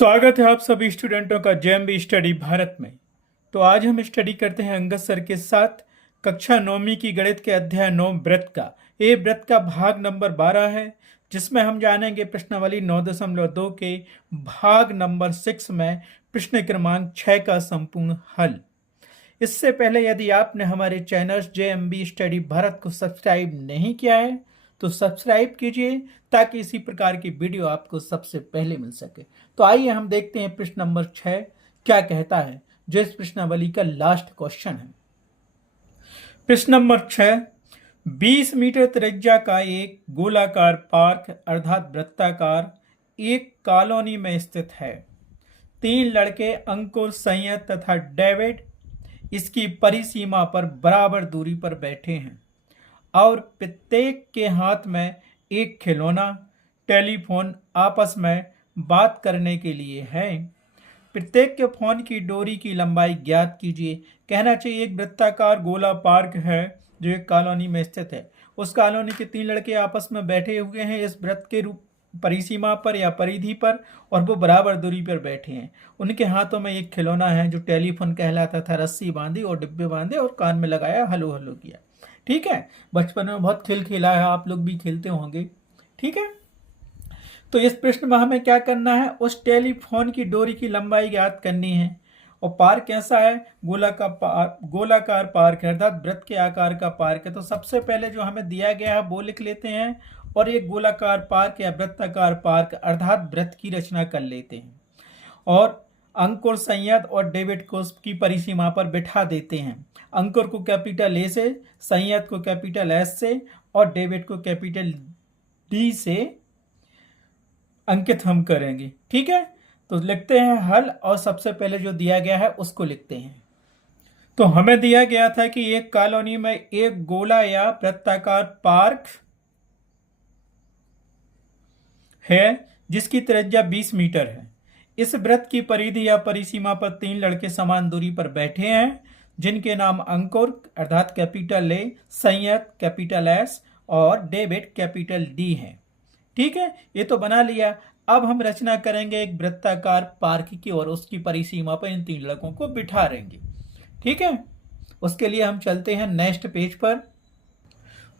स्वागत है आप सभी स्टूडेंटों का जेएमबी स्टडी भारत में। तो आज हम स्टडी करते हैं अंगद सर के साथ कक्षा 9वीं की गणित के अध्याय 9 व्रत का। ये व्रत का भाग नंबर 12 है, जिसमें हम जानेंगे प्रश्नावली 9.2 के भाग नंबर 6 में प्रश्न क्रमांक 6 का संपूर्ण हल। इससे पहले यदि आपने हमारे चैनल जेएमबी स्टडी भारत को सब्सक्राइब नहीं किया है तो सब्सक्राइब कीजिए ताकि इसी प्रकार की वीडियो आपको सबसे पहले मिल सके। तो आइए हम देखते हैं प्रश्न नंबर 6 क्या कहता है, जो इस प्रश्नावली का लास्ट क्वेश्चन है। प्रश्न नंबर 6, 20 मीटर त्रिज्या का एक गोलाकार पार्क अर्थात वृत्ताकार एक कॉलोनी में स्थित है। 3 लड़के अंकुर, संयत तथा डेविड इसकी परिसीमा पर बराबर दूरी पर बैठे हैं और प्रत्येक के हाथ में एक खिलौना टेलीफोन आपस में बात करने के लिए है। प्रत्येक के फोन की डोरी की लंबाई ज्ञात कीजिए। कहना चाहिए एक वृत्ताकार गोला पार्क है जो एक कॉलोनी में स्थित है। उस कॉलोनी के 3 लड़के आपस में बैठे हुए हैं इस वृत्त के रूप परिसीमा पर या परिधि पर, और वो बराबर दूरी पर बैठे हैं। उनके हाथों में एक खिलौना है जो टेलीफोन कहलाता था। रस्सी बांधी और डिब्बे बांधे और कान में लगाया, हलो हलो किया। ठीक है, बचपन में बहुत खेल खेला है, आप लोग भी खेलते होंगे। ठीक है, तो इस प्रश्न में हमें क्या करना है, उस टेलीफोन की डोरी की लंबाई ज्ञात करनी है। और पार्क कैसा है, गोलाकार पार्क है अर्थात वृत्त के आकार का पार्क है। तो सबसे पहले जो हमें दिया गया है वो लिख लेते हैं और एक गोलाकार पार्क या वृत्ताकार पार्क अर्थात वृत्त की रचना कर लेते हैं और अंकुर, संयत और डेविड को उसकी परिसीमा पर बिठा देते हैं। अंकुर को कैपिटल ए से, संयत को कैपिटल एस से और डेविड को कैपिटल डी से अंकित हम करेंगे। ठीक है, तो लिखते हैं हल और सबसे पहले जो दिया गया है उसको लिखते हैं। तो हमें दिया गया था कि एक कॉलोनी में एक गोला या वृत्ताकार पार्क है जिसकी त्रिज्या 20 मीटर है। इस वृत्त की परिधि या परिसीमा पर 3 लड़के समान दूरी पर बैठे हैं जिनके नाम अंकुर अर्थात कैपिटल ए, संयत कैपिटल एस और डेविड कैपिटल डी हैं। ठीक है, ये तो बना लिया। अब हम रचना करेंगे एक वृत्ताकार पार्क की और उसकी परिसीमा पर इन 3 लड़कों को बिठा देंगे। ठीक है, उसके लिए हम चलते हैं नेक्स्ट पेज पर।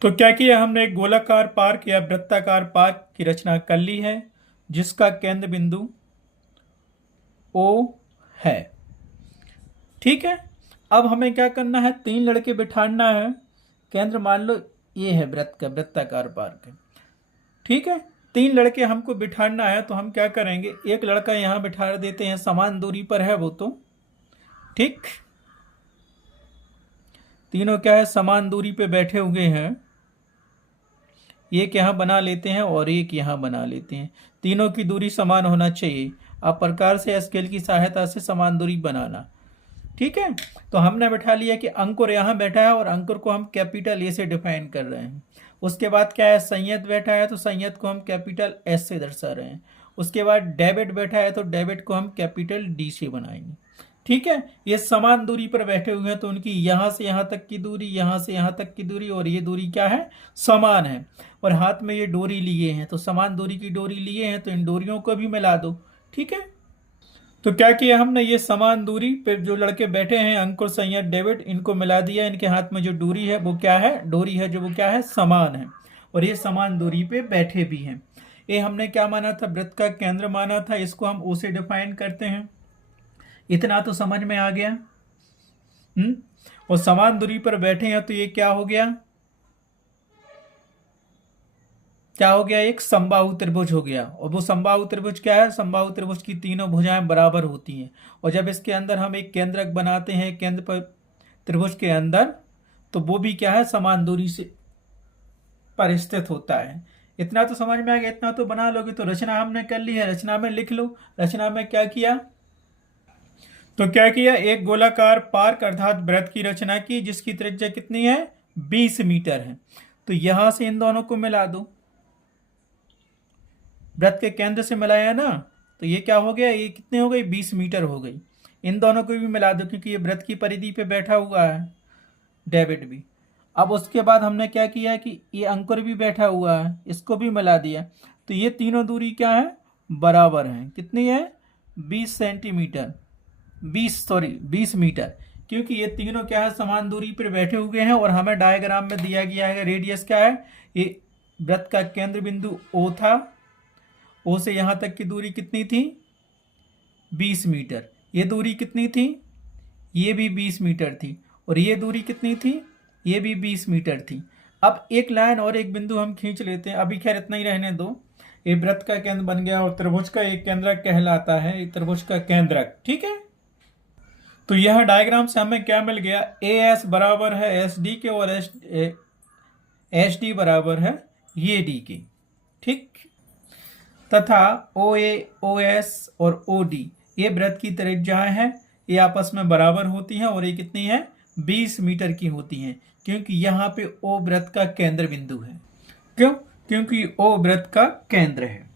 तो क्या किया हमने, एक गोलाकार पार्क या वृत्ताकार पार्क की रचना कर ली है जिसका केंद्र बिंदु ओ है। ठीक है, अब हमें क्या करना है, 3 लड़के बिठाना है। केंद्र मान लो ये है वृत्त का, वृत्ताकार पार्क है। ठीक है, 3 लड़के हमको बिठाना है तो हम क्या करेंगे, एक लड़का यहां बिठा देते हैं, समान दूरी पर है वो तो। ठीक, तीनों क्या है, समान दूरी पे बैठे हुए हैं। एक यहां बना लेते हैं और एक यहां बना लेते हैं। तीनों की दूरी समान होना चाहिए। आप प्रकार से स्केल की सहायता से समान दूरी बनाना। ठीक है, तो हमने बैठा लिया कि अंकुर यहां बैठा है और अंकुर को हम कैपिटल ए से डिफाइन कर रहे हैं। उसके बाद क्या है, संयत बैठा है तो संयत को हम कैपिटल एस से दर्शा रहे हैं। उसके बाद डेविड बैठा है तो डेविड को हम कैपिटल डी से बनाएंगे। ठीक है, ये समान दूरी पर बैठे हुए हैं तो उनकी यहां से यहां तक की दूरी, यहां से यहां तक की दूरी और ये दूरी क्या है, समान है। और हाथ में ये डोरी लिए हैं तो समान दूरी की डोरी लिए हैं तो इन डोरियों को भी मिला दो। ठीक है, तो क्या किया हमने, ये समान दूरी पे जो लड़के बैठे हैं अंकुर, संयत, डेविड, इनको मिला दिया। इनके हाथ में जो डोरी है वो क्या है, डोरी है जो वो क्या है, समान है और ये समान दूरी पे बैठे भी हैं। ये हमने क्या माना था, वृत्त का केंद्र माना था। इसको हम ओ से डिफाइन करते हैं। इतना तो समझ में आ गया। और समान दूरी पर बैठे हैं तो ये क्या हो गया, क्या हो गया, एक समबाहु त्रिभुज हो गया। और वो समबाहु त्रिभुज क्या है, समबाहु त्रिभुज की तीनों भुजाएं बराबर होती हैं। और जब इसके अंदर हम एक केंद्रक बनाते हैं केंद्र पर त्रिभुज के अंदर, तो वो भी क्या है, समान दूरी से पर स्थित होता है। इतना तो समझ में आ गया, इतना तो बना लोगे। तो रचना हमने कर ली है, रचना में लिख लो। रचना में क्या किया, तो क्या किया, एक गोलाकार पार्क अर्थात वृत्त की रचना की जिसकी त्रिज्या कितनी है, 20 मीटर है। तो यहां से इन दोनों को मिला दो, वृत्त के केंद्र से मिलाया ना, तो ये क्या हो गया, ये कितने हो गई, 20 मीटर हो गई। इन दोनों को भी मिला दो क्योंकि ये वृत्त की परिधि पे बैठा हुआ है, डेविड भी। अब उसके बाद हमने क्या किया कि ये अंकुर भी बैठा हुआ है, इसको भी मिला दिया। तो ये तीनों दूरी क्या है, बराबर है। कितनी है, 20 सेंटीमीटर 20 मीटर, क्योंकि ये तीनों क्या है, समान दूरी पर बैठे हुए हैं और हमें डायग्राम में दिया गया है रेडियस क्या है, ये वृत्त का केंद्र बिंदु O था, O से यहाँ तक की दूरी कितनी थी, 20 मीटर। ये दूरी कितनी थी, ये भी 20 मीटर थी, और ये दूरी कितनी थी, ये भी 20 मीटर थी। अब एक लाइन और एक बिंदु हम खींच लेते हैं, अभी खैर इतना ही रहने दो। ये वृत्त का केंद्र बन गया और त्रिभुज का एक केंद्रक कहलाता है, ये त्रिभुज का केंद्रक, ठीक है। तो यह डायग्राम से हमें क्या मिल गया, ए एस बराबर है एस डी के और एस डी बराबर है ये डी के, ठीक। तथा ओ ए ओ एस और ओ डी ये वृत्त की त्रिज्याएं हैं, ये आपस में बराबर होती हैं और ये कितनी है, 20 मीटर की होती हैं, क्योंकि यहाँ पे ओ वृत्त का केंद्र बिंदु है। क्यों, क्योंकि ओ वृत्त का केंद्र है,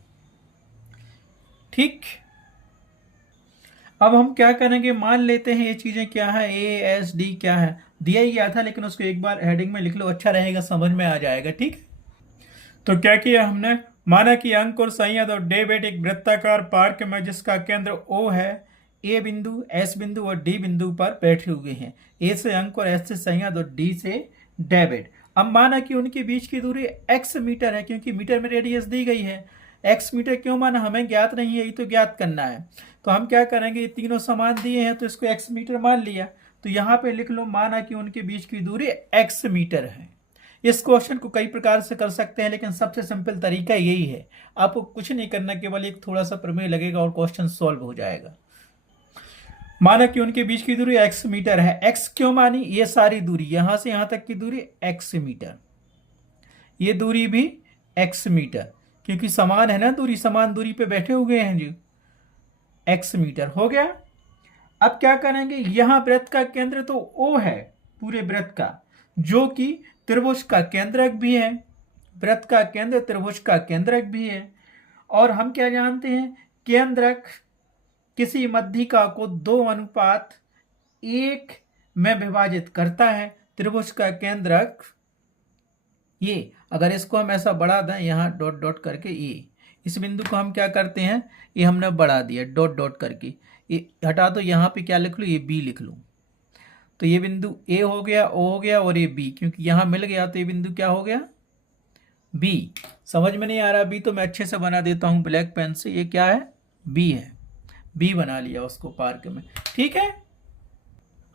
ठीक। अब हम क्या करेंगे, मान लेते हैं ये चीजें क्या है, ए एस डी क्या है, दिया ही गया था, लेकिन उसको एक बार हेडिंग में लिख लो, अच्छा रहेगा, समझ में आ जाएगा, ठीक। तो क्या किया हमने, माना कि अंक और संयत और डेविड एक वृत्ताकार पार्क में जिसका केंद्र O है, ए बिंदु, एस बिंदु और डी बिंदु पर बैठे हुए हैं। ए से अंक और एस से संयत और डी से डेविड। अब माना कि उनके बीच की दूरी x मीटर है, क्योंकि मीटर में रेडियस दी गई है। x मीटर क्यों माना, हमें ज्ञात नहीं है, ये तो ज्ञात करना है। तो हम क्या करेंगे, ये तीनों समान दिए हैं तो इसको x मीटर मान लिया, तो यहाँ पे लिख लो माना कि उनके बीच की दूरी x मीटर है। इस क्वेश्चन को कई प्रकार से कर सकते हैं, लेकिन सबसे सिंपल तरीका यही है, आपको कुछ नहीं करना, केवल एक थोड़ा सा प्रमेय लगेगा और क्वेश्चन सॉल्व हो जाएगा। माना कि उनके बीच की दूरी x मीटर है। x क्यों मानी, ये सारी दूरी यहां से यहां तक की दूरी x मीटर, ये दूरी भी x मीटर, क्योंकि समान है ना दूरी, समान दूरी पे बैठे हुए हैं जी, x मीटर हो गया। अब क्या करेंगे, यहां वृत्त का केंद्र तो O है पूरे वृत्त का, जो कि त्रिभुज का केंद्रक भी है, वृत्त का केंद्र त्रिभुज का केंद्रक भी है। और हम क्या जानते हैं, केंद्रक किसी मध्यिका को 2:1 में विभाजित करता है। त्रिभुज का केंद्रक ये, अगर इसको हम ऐसा बढ़ा दें यहाँ डॉट डॉट करके, ये इस बिंदु को हम क्या करते हैं, ये हमने बढ़ा दिया डॉट डॉट करके, ये हटा दो, यहाँ पे क्या लिख लो, ये बी लिख लो। तो ये बिंदु ए हो गया, ओ हो गया, और ये बी, क्योंकि यहां मिल गया तो ये बिंदु क्या हो गया, बी। समझ में नहीं आ रहा बी, तो मैं अच्छे से बना देता हूं ब्लैक पेन से, ये क्या है, बी है, बी बना लिया उसको पार्क में, ठीक है।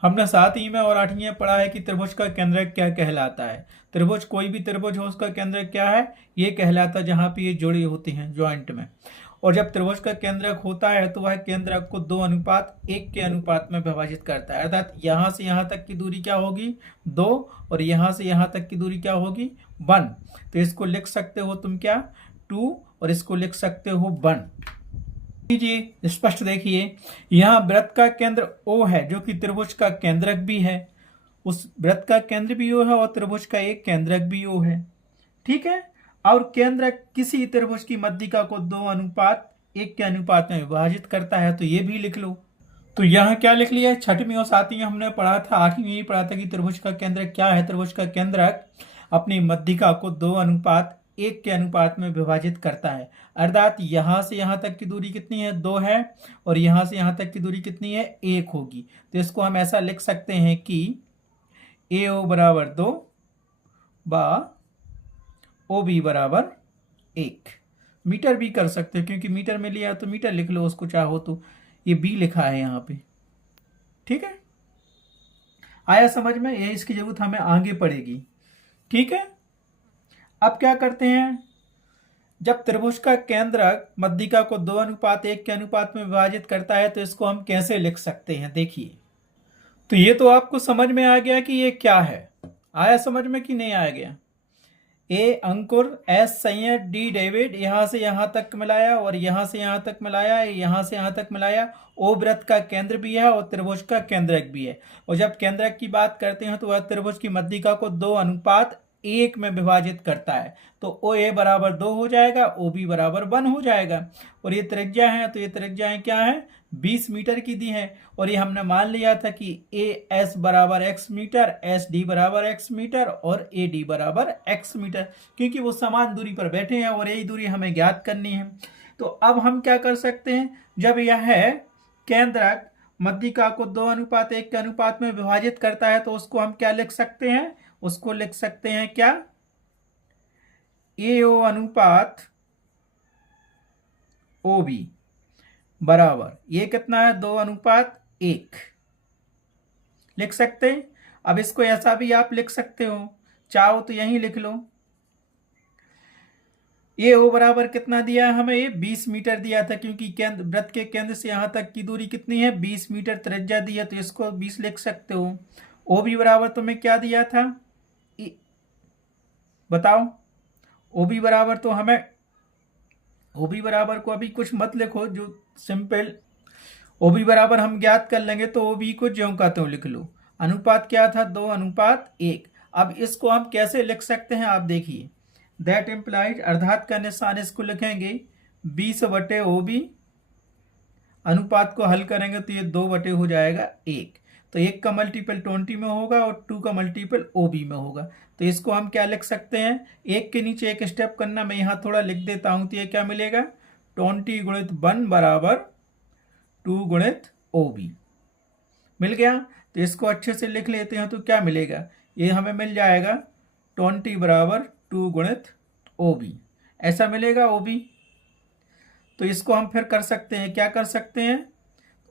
हमने 7वीं में और 8वीं में पढ़ा है कि त्रिभुज का केंद्रक क्या कहलाता है। त्रिभुज, कोई भी त्रिभुज हो उसका केंद्रक क्या है, ये कहलाता है जहां पे ये जुड़ी होती हैं ज्वाइंट में। और जब त्रिभुज का केंद्रक होता है तो वह केंद्रक को 2:1 के अनुपात में विभाजित करता है, अर्थात यहां से यहां तक की दूरी क्या होगी, 2, और यहां से यहां तक की दूरी क्या होगी, 1। तो इसको लिख सकते हो तुम क्या, 2, और इसको लिख सकते हो 1। जी स्पष्ट देखिए, यहाँ वृत्त का केंद्र O है, जो कि त्रिभुज का केंद्रक भी है, उस वृत्त का केंद्र भी O है और त्रिभुज का एक केंद्रक भी O है, ठीक है। और केंद्रक किसी त्रिभुज की मध्यिका को 2:1 के अनुपात में विभाजित करता है, तो ये भी लिख लो। तो यहाँ क्या लिख लिया, 6वीं और 7वीं में हमने पढ़ा था, 8वीं में भी पढ़ा था कि त्रिभुज का केंद्रक क्या है, त्रिभुज का केंद्रक अपनी मध्यिका को 2:1 के अनुपात में विभाजित करता है, अर्थात यहां से यहां तक की दूरी कितनी है, 2 है, और यहां से यहां तक की दूरी कितनी है, 1 होगी। तो इसको हम ऐसा लिख सकते हैं कि AO बराबर 2 बा OB बराबर 1। मीटर भी कर सकते हो, क्योंकि मीटर में लिया तो मीटर लिख लो उसको चाहो तो, ये B लिखा है यहाँ पे, ठीक है। आया समझ में, ये इसकी जरूरत हमें आगे पड़ेगी, ठीक है। अब क्या करते हैं, जब त्रिभुज का केंद्रक मध्यिका को 2:1 के अनुपात में विभाजित करता है, तो इसको हम कैसे लिख सकते हैं, देखिए। तो ये तो आपको समझ में आ गया कि ये क्या है, आया समझ में कि नहीं आया गया। ए अंकुर, एस संयत, डी डेविड, यहां से यहां तक मिलाया और यहां से यहां तक मिलाया, यहां से यहां तक मिलाया। ओ वृत्त का केंद्र भी है और त्रिभुज का केंद्रक भी है। और जब केंद्रक की बात करते हैं तो वह त्रिभुज की मध्यिका को 2:1 1 में विभाजित करता है, तो ओ ए बराबर 2 हो जाएगा, ओ बी बराबर 1 हो जाएगा। और ये त्रिज्या है, तो ये त्रिज्याएं क्या है, 20 मीटर की दी है। और ये हमने मान लिया था कि ए एस बराबर x मीटर, एस डी बराबर x मीटर और ए डी बराबर x मीटर, क्योंकि वो समान दूरी पर बैठे हैं और यही दूरी हमें ज्ञात करनी है। तो अब हम क्या कर सकते हैं, जब यह है केंद्रक मध्यिका को 2:1 के अनुपात में विभाजित करता है, तो उसको हम क्या लिख सकते हैं, उसको लिख सकते हैं क्या, ए ओ अनुपात ओ बी बराबर, ये कितना है, 2:1 लिख सकते हैं। अब इसको ऐसा भी आप लिख सकते हो, चाहो तो यहीं लिख लो। ये ओ बराबर कितना दिया है हमें, ये 20 मीटर दिया था, क्योंकि केंद्र वृत्त के केंद्र से यहां तक की दूरी कितनी है, 20 मीटर त्रिज्या दी है, तो इसको 20 लिख सकते हो। ओ बी बराबर तुम्हें क्या दिया था, बताओ। ओ बी बराबर तो हमें, ओ बी बराबर को अभी कुछ मत लिखो, जो सिंपल ओ बी बराबर हम ज्ञात कर लेंगे, तो ओ बी को ज्यों का त्यों लिख लो। अनुपात क्या था, 2:1। अब इसको हम कैसे लिख सकते हैं, आप देखिए, दैट इम्प्लाइज, अर्थात का निशान इसको लिखेंगे 20/OB, अनुपात को हल करेंगे तो ये 2 हो जाएगा 1, तो 1 का मल्टीपल 20 में होगा और 2 का मल्टीपल OB में होगा। तो इसको हम क्या लिख सकते हैं, 1 के नीचे एक स्टेप करना, मैं यहाँ थोड़ा लिख देता हूँ, तो ये क्या मिलेगा, 20 × 1 बराबर 2 × OB मिल गया। तो इसको अच्छे से लिख लेते हैं, तो क्या मिलेगा, ये हमें मिल जाएगा 20 बराबर 2 × OB, ऐसा मिलेगा OB। तो इसको हम फिर कर सकते हैं, क्या कर सकते हैं,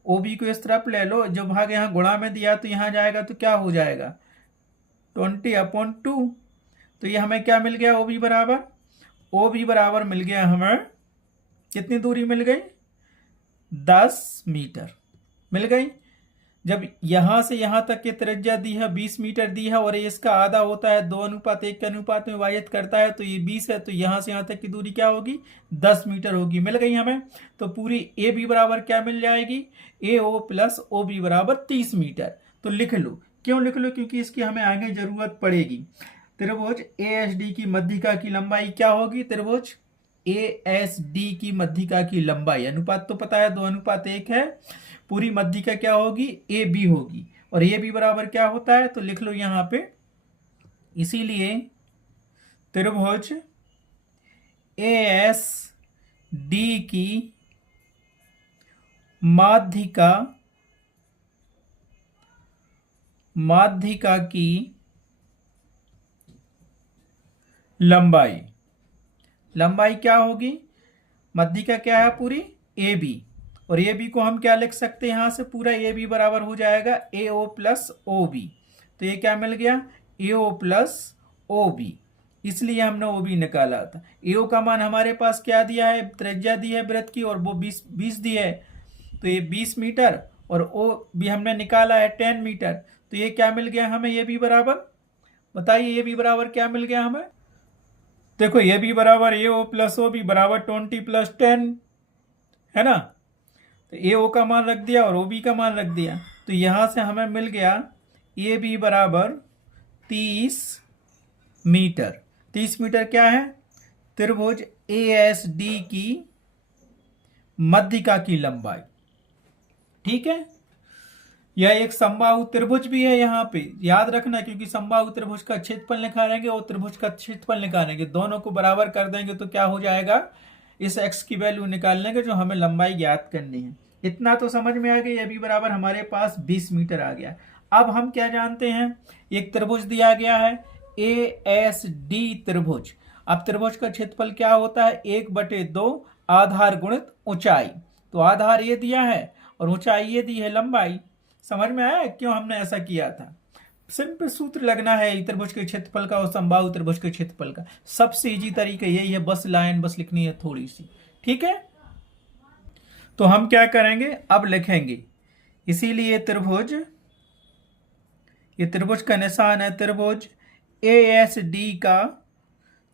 OB को इस तरफ ले लो, जो भाग यहाँ गुणा में दिया तो यहाँ जाएगा, तो क्या हो जाएगा 20/2। तो ये हमें क्या मिल गया, OB बराबर मिल गया हमें, कितनी दूरी मिल गई, 10 मीटर मिल गई। जब यहां से यहां तक की त्रिज्या दी है 20 मीटर दी है, और इसका आधा होता है 2:1 के अनुपात में विभाजित करता है, तो ये 20 है, तो यहां से यहां तक की दूरी क्या होगी, 10 मीटर होगी, मिल गई हमें। तो पूरी ए बी बराबर क्या मिल जाएगी, ए ओ प्लस ओ बी बराबर 30 मीटर। तो लिख लो, क्यों लिख लो, क्योंकि इसकी हमें आगे जरूरत पड़ेगी। त्रिभुज ए एस डी की मध्यिका की लंबाई क्या होगी, त्रिभुज ए एस डी की मध्यिका की लंबाई, अनुपात तो पता है 2:1 है, पूरी मध्यिका क्या होगी, ए बी होगी, और ए बी बराबर क्या होता है, तो लिख लो यहां पे, इसीलिए त्रिभुज ए एस डी की माध्यिका की लंबाई क्या होगी, मध्यिका क्या है पूरी, ए बी, और ए बी को हम क्या लिख सकते हैं, यहां से पूरा ए बी बराबर हो जाएगा ए ओ प्लस ओ बी। तो ये क्या मिल गया, ए ओ प्लस ओ बी, इसलिए हमने ओ बी निकाला था। ए ओ का मान हमारे पास क्या दिया है, त्रिज्या दी है वृत्त की, और वो 20 दी है, तो ये 20 मीटर, और ओ भी हमने निकाला है 10 मीटर। तो ये क्या मिल गया हमें, ए बी बराबर, बताइए ए बी बराबर क्या मिल गया हमें, देखो ए बी बराबर ए ओ प्लस ओ बी बराबर 20 + 10 है ना। तो ए ओ का मान रख दिया और ओ बी का मान रख दिया, तो यहां से हमें मिल गया ए बी बराबर 30 मीटर। 30 मीटर क्या है, त्रिभुज ए एस डी की मध्यिका की लंबाई, ठीक है। यह एक समबाहु त्रिभुज भी है, यहाँ पे याद रखना, क्योंकि समबाहु त्रिभुज का क्षेत्रफल निकालेंगे और त्रिभुज का क्षेत्रफल निकालेंगे, दोनों को बराबर कर देंगे तो क्या हो जाएगा, इस x की वैल्यू निकाल लेंगे जो हमें लंबाई ज्ञात करनी है। इतना तो समझ में आ गया, अभी बराबर हमारे पास 20 मीटर आ गया। अब हम क्या जानते हैं, एक त्रिभुज दिया गया है ए एस डी त्रिभुज। अब त्रिभुज का क्षेत्रफल क्या होता है, 1/2 आधार गुणित ऊंचाई, तो आधार ये दिया है और ऊंचाई ये दी है, लंबाई। समझ में आया क्यों हमने ऐसा किया था, सिंपल सूत्र लगना है त्रिभुज के क्षेत्रफल का और समबाहु त्रिभुज के क्षेत्रफल का, सबसे इजी तरीका यही है, बस लाइन बस लिखनी है थोड़ी सी, ठीक है। तो हम क्या करेंगे, अब लिखेंगे, इसीलिए ये त्रिभुज का निशान है, त्रिभुज ए एस डी का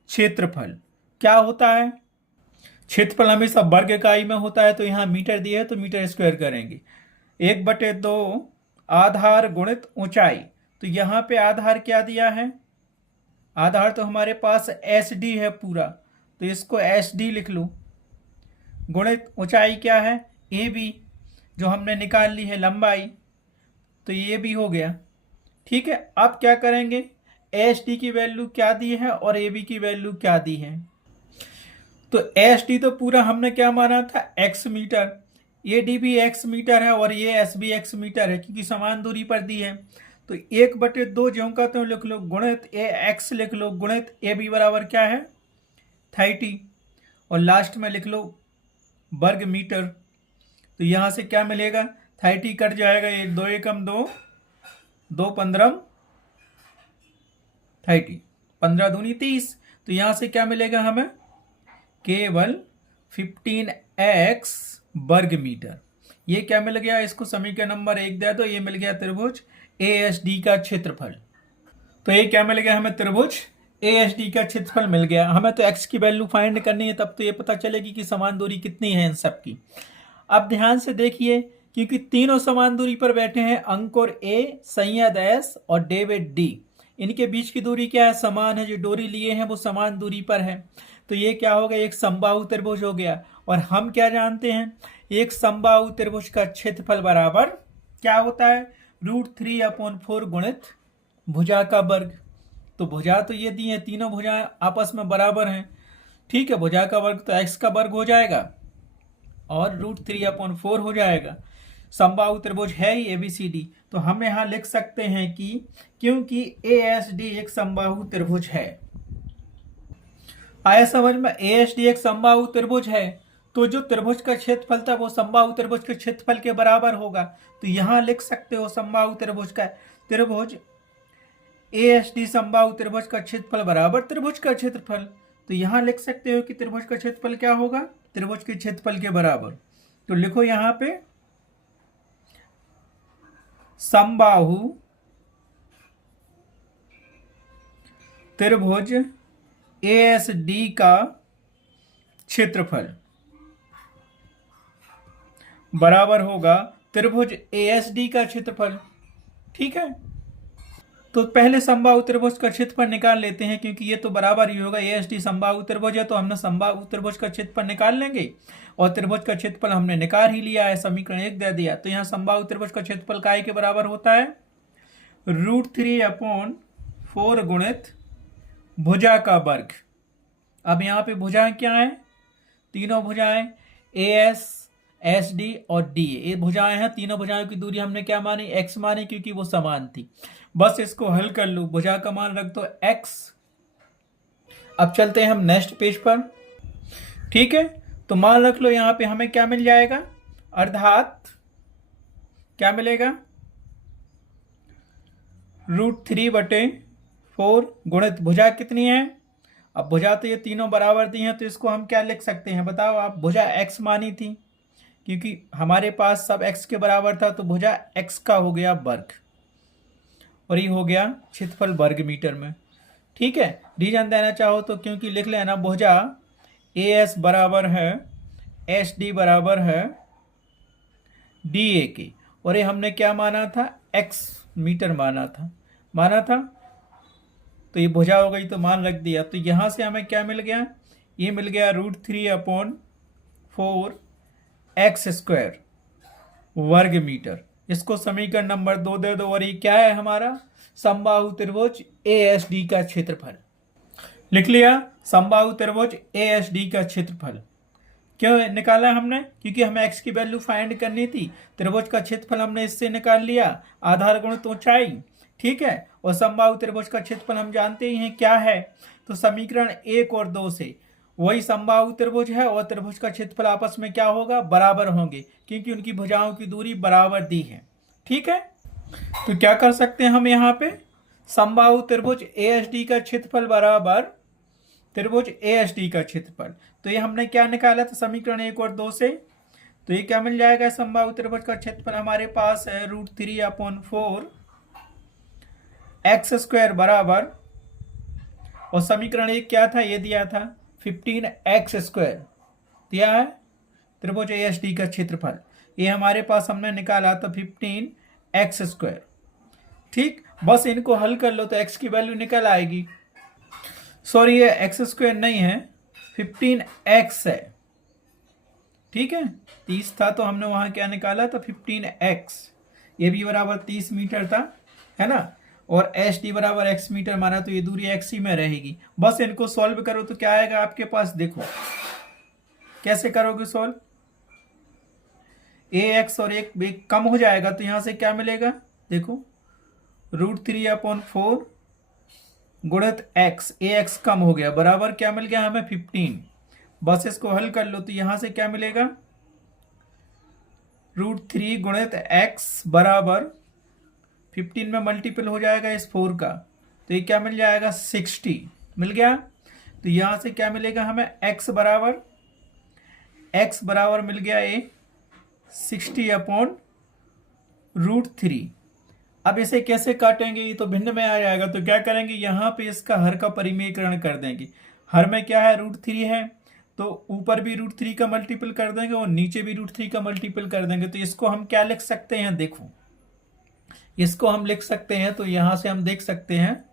क्षेत्रफल क्या होता है, क्षेत्रफल हमेशा वर्ग इकाई में होता है, तो यहां मीटर दिया है तो मीटर स्क्वायर करेंगे, 1/2 आधार गुणित ऊंचाई। तो यहां पे आधार क्या दिया है, आधार तो हमारे पास एस डी है पूरा, तो इसको एस डी लिख लो। गुणित ऊंचाई क्या है, ए बी, जो हमने निकाल ली है लंबाई, तो ये भी हो गया। ठीक है, अब क्या करेंगे, एस डी की वैल्यू क्या दी है और ए बी की वैल्यू क्या दी है। तो एस डी तो पूरा हमने क्या माना था, एक्स मीटर, ये डी भी एक्स मीटर है और ये एस भी एक्स मीटर है, क्योंकि समान दूरी पर दी है। तो 1/2 ज्यों का त्यों लिख लो, गुणित ए एक्स लिख लो, गुणित ए बी बराबर क्या है 30, और लास्ट में लिख लो वर्ग मीटर। तो यहां से क्या मिलेगा, 30 कट जाएगा, ये 2 एकम 2, 2 15 30, 15 दूनी 30। तो यहां से क्या मिलेगा हमें, केवल 15x वर्ग मीटर। ये क्या मिल गया, इसको समीकरण नंबर 1 दे दो, ये मिल गया त्रिभुज ASD का क्षेत्रफल। तो ये क्या मिल गया हमें, त्रिभुज ASD का क्षेत्रफल मिल गया। हमें तो x की वैल्यू फाइंड करनी है, तब तो ये पता चलेगी कि समान दूरी कितनी है इन सब की। अब ध्यान से देखिए, क्योंकि तीनों समान दूरी पर बैठे हैं, अंकुर A, सैयद S और डेविड D, इनके बीच की दूरी क्या है, समान है, जो डोरी लिए हैं वो समान दूरी पर है। तो ये क्या हो गया, एक समबाहु त्रिभुज हो गया। और हम क्या जानते हैं, एक समबाहु त्रिभुज का क्षेत्रफल बराबर क्या होता है, √3/4 गुणित भुजा का वर्ग। तो भुजा तो ये दी है, तीनों भुजाएं आपस में बराबर हैं। ठीक है, भुजा का वर्ग तो x का वर्ग हो जाएगा और √3/4 हो जाएगा। समबाहु त्रिभुज है ही ABCD, तो हम यहां लिख सकते हैं कि क्योंकि ASD एक समबाहु त्रिभुज है। आया समझ में, ASD एक समबाहु त्रिभुज है, तो जो त्रिभुज का क्षेत्रफल था वो समबाहु त्रिभुज के क्षेत्रफल के बराबर होगा। तो यहां लिख सकते हो समबाहु त्रिभुज का, त्रिभुज ASD समबाहु त्रिभुज का क्षेत्रफल बराबर त्रिभुज का क्षेत्रफल। तो यहां लिख सकते हो कि त्रिभुज का क्षेत्रफल क्या होगा, त्रिभुज के क्षेत्रफल के बराबर। तो लिखो यहां पे समबाहु त्रिभुज ASD का क्षेत्रफल बराबर होगा त्रिभुज ASD का क्षेत्रफल। ठीक है, तो पहले समबाहु त्रिभुज का क्षेत्रफल निकाल लेते हैं, क्योंकि ये तो बराबर ही होगा, ASD समबाहु त्रिभुज है, तो हमने समबाहु त्रिभुज का क्षेत्रफल निकाल लेंगे, और त्रिभुज का क्षेत्रफल हमने निकाल ही लिया है, समीकरण 1 दे दिया। तो यहाँ समबाहु त्रिभुज का क्षेत्रफल काय के बराबर होता है, √3/4 गुणित भुजा का वर्ग। अब यहाँ पे भुजाएं क्या है, तीनों भुजाएं AS, SD और DA, ये भुजाएं हैं। तीनों भुजाओं की दूरी हमने क्या मानी, x मानी, क्योंकि वो समान थी। बस इसको हल कर लो, भुजा का मान रख दो x। अब चलते हैं हम नेक्स्ट पेज पर। ठीक है, तो मान रख लो यहां पे हमें क्या मिल जाएगा, अर्थात क्या मिलेगा, √3/4 गुणित भुजा कितनी है। अब भुजा तो ये तीनों बराबर दी हैं, तो इसको हम क्या लिख सकते हैं बताओ आप, भुजा x मानी थी, क्योंकि हमारे पास सब x के बराबर था, तो भुजा x का हो गया वर्ग, और ये हो गया क्षेत्रफल वर्ग मीटर में। ठीक है, रीजन देना चाहो तो क्योंकि लिख लेना, भुजा AS बराबर है SD बराबर है DA के, और ये हमने क्या माना था, x मीटर माना था। तो ये भुजा हो गई, तो मान रख दिया। तो यहां से हमें क्या मिल गया, ये मिल गया √3/4 x² वर्ग मीटर। इसको समीकरण नंबर 2 दे दो, और ये क्या है हमारा, समबाहु त्रिभुज ASD का क्षेत्रफल। लिख लिया, समबाहु त्रिभुज ASD का क्षेत्रफल। क्यों निकाला हमने, क्योंकि हमें x की वैल्यू फाइंड करनी थी। त्रिभुज का क्षेत्रफल हमने इससे निकाल लिया, आधार गुणित ऊंचाई। ठीक है, और समबाहु त्रिभुज का क्षेत्रफल हम जानते ही हैं क्या है, तो समीकरण 1 और 2 से वही समबाहु त्रिभुज है, और त्रिभुज का क्षेत्रफल आपस में क्या होगा, बराबर होंगे, क्योंकि उनकी भुजाओं की दूरी बराबर दी है। ठीक है, तो क्या कर सकते हैं हम यहाँ पे, समबाहु त्रिभुज ASD का क्षेत्रफल बराबर त्रिभुज ASD का क्षेत्रफल। तो ये हमने क्या निकाला था, समीकरण 1 और 2 से। तो ये क्या मिल जाएगा, समबाहु त्रिभुज का क्षेत्रफल हमारे पास है √3/4 x² बराबर, और समीकरण 1 क्या था, ये दिया था 15x² दिया है, त्रिभुज ASD का क्षेत्रफल। ये हमारे पास हमने निकाला तो 15x²। ठीक, बस इनको हल कर लो तो x की वैल्यू निकल आएगी। सॉरी ये एक्स स्क्वायर नहीं है, 15x है। ठीक है, 30 था तो हमने वहां क्या निकाला था, 15x। ये भी बराबर 30 मीटर था, है ना। और एच डी बराबर x मीटर माना, तो ये दूरी x ही में रहेगी। बस इनको सॉल्व करो तो क्या आएगा आपके पास, देखो कैसे करोगे सॉल्व। ax और एक कम हो जाएगा तो यहां से क्या मिलेगा, देखो √3/4 गुणित x, ax कम हो गया, बराबर क्या मिल गया हमें 15। बस इसको हल कर लो तो यहां से क्या मिलेगा, √3 गुणित x बराबर 15 में मल्टीपल हो जाएगा इस 4 का, तो ये क्या मिल जाएगा 60 मिल गया। तो यहां से क्या मिलेगा हमें, x बराबर मिल गया ये 60/√3। अब इसे कैसे काटेंगे, ये तो भिन्न में आ जाएगा, तो क्या करेंगे, यहां पे इसका हर का परिमेयकरण कर देंगे। हर में क्या है, √3 है, तो ऊपर भी √3 का मल्टीपल कर देंगे और नीचे भी √3 का मल्टीपल कर देंगे। तो इसको हम क्या लिख सकते हैं, देखो इसको हम लिख सकते हैं, तो यहां से हम देख सकते हैं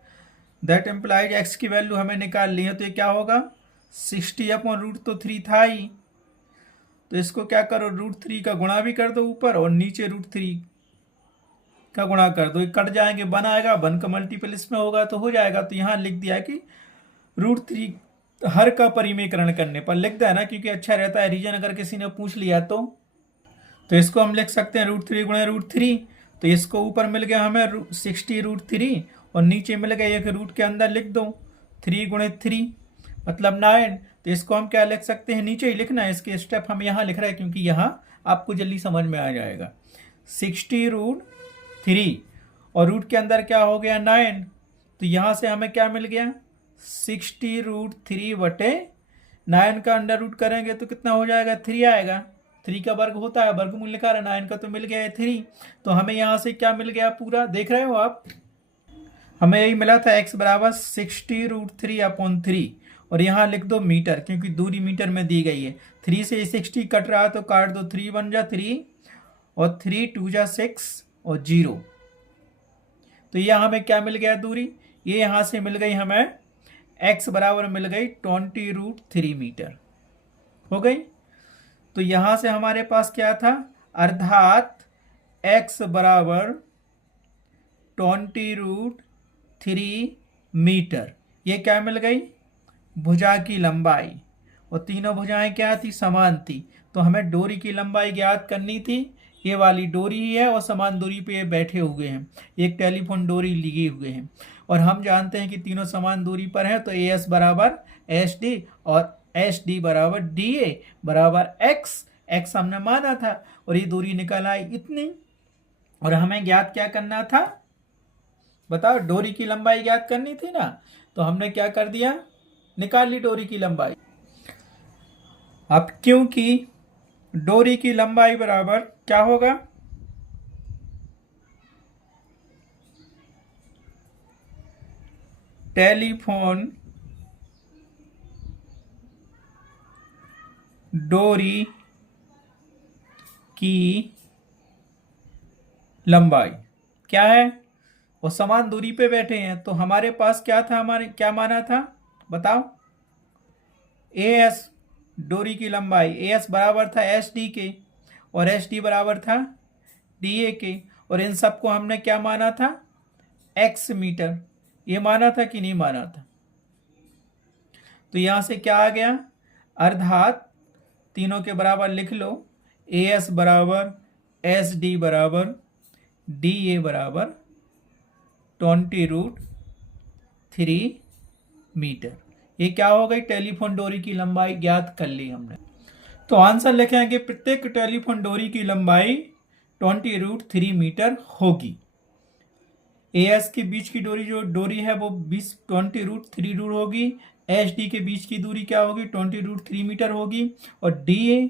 दैट एम्प्लाइज x की वैल्यू हमें निकाल ली है, तो ये क्या होगा 60/√3 था ही, तो इसको क्या करो, √3 का गुणा भी कर दो ऊपर और नीचे √3 का गुणा कर दो, ये कट जाएंगे, 1 आएगा, 1 का मल्टीपल इसमें होगा तो हो जाएगा। तो यहां लिख दिया कि √3 हर का परिमेयकरण करने पर लिख देना, क्योंकि अच्छा रहता है रीजन अगर किसी ने पूछ लिया तो इसको हम लिख सकते हैं √3 गुणा √3, तो इसको ऊपर मिल गया हमें 60√3 और नीचे मिल गया एक रूट के अंदर लिख दो 3 गुणित 3 मतलब 9। तो इसको हम क्या लिख सकते हैं, नीचे ही लिखना है, इसके स्टेप हम यहाँ लिख रहे हैं क्योंकि यहाँ आपको जल्दी समझ में आ जाएगा। 60√3 और रूट के अंदर क्या हो गया 9, तो यहाँ से हमें क्या मिल गया 60√3 बटे 9 का अंडर रूट करेंगे तो कितना हो जाएगा 3 आएगा। 3 का वर्ग होता है, वर्गमूल लिखा है, 9 का तो मिल गया है 3। तो हमें यहाँ से क्या मिल गया पूरा, देख रहे हो आप, हमें यही मिला था x बराबर 60√3/3 और यहाँ लिख दो मीटर, क्योंकि दूरी मीटर में दी गई है। 3 से 60 कट रहा तो काट दो, 3 बन जा 3 और 3 2 जा 6 और 0। तो यह हमें क्या मिल गया दूरी, ये यहाँ से मिल गई हमें x बराबर मिल गई 20√3 मीटर हो गई। तो यहां से हमारे पास क्या था, अर्थात x बराबर 20√3 मीटर, ये क्या मिल गई भुजा की लंबाई, और तीनों भुजाएं क्या थी, समान थी। तो हमें डोरी की लंबाई ज्ञात करनी थी, ये वाली डोरी ही है और समान दूरी पे ये बैठे हुए हैं, एक टेलीफोन डोरी लिए हुए हैं और हम जानते हैं कि तीनों समान दूरी पर हैं। तो AS बराबर HD और HD बराबर DA बराबर x हमने माना था और ये दूरी निकल आई इतनी। और हमें ज्ञात क्या करना था, बताओ, डोरी की लंबाई ज्ञात करनी थी ना, तो हमने क्या कर दिया, निकाल ली डोरी की लंबाई। अब क्योंकि डोरी की लंबाई बराबर क्या होगा, टेलीफोन डोरी की लंबाई क्या है, वो समान दूरी पे बैठे हैं। तो हमारे पास क्या था, हमारे क्या माना था बताओ, AS डोरी की लंबाई, AS बराबर था HD के और HD बराबर था DA के, और इन सबको हमने क्या माना था x मीटर, ये माना था कि नहीं माना था। तो यहां से क्या आ गया, अर्थात तीनों के बराबर लिख लो, AS बराबर SD बराबर DA बराबर 20√3 मीटर। ये क्या हो गई, टेलीफोन डोरी की लंबाई ज्ञात कर ली हमने। तो आंसर लिखेंगे प्रत्येक टेलीफोन डोरी की लंबाई 20√3 मीटर होगी। AS के बीच की डोरी जो डोरी है वो 20√3 दूर होगी, HD के बीच की दूरी क्या होगी 20√3 मीटर होगी, और DA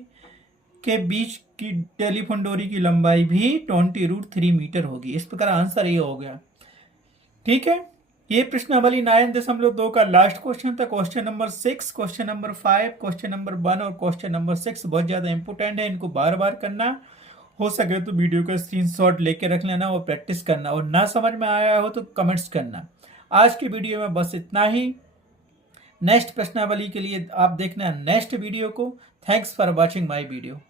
के बीच की टेलीफोन डोरी की लंबाई भी 20√3 मीटर होगी। इस प्रकार आंसर ये हो गया। ठीक है, ये प्रश्नावली 9.2 का लास्ट क्वेश्चन था। Question number 6, question number 5, question number 1 और क्वेश्चन नंबर 6 बहुत ज्यादा इंपोर्टेंट है, इनको बार बार करना, हो सके तो वीडियो का स्क्रीनशॉट लेके रख लेना और प्रैक्टिस करना, और ना समझ में आया हो तो कमेंट्स करना। आज की वीडियो में बस इतना ही। नेक्स्ट प्रश्नावली के लिए आप देखना नेक्स्ट वीडियो को। Thanks for watching my video.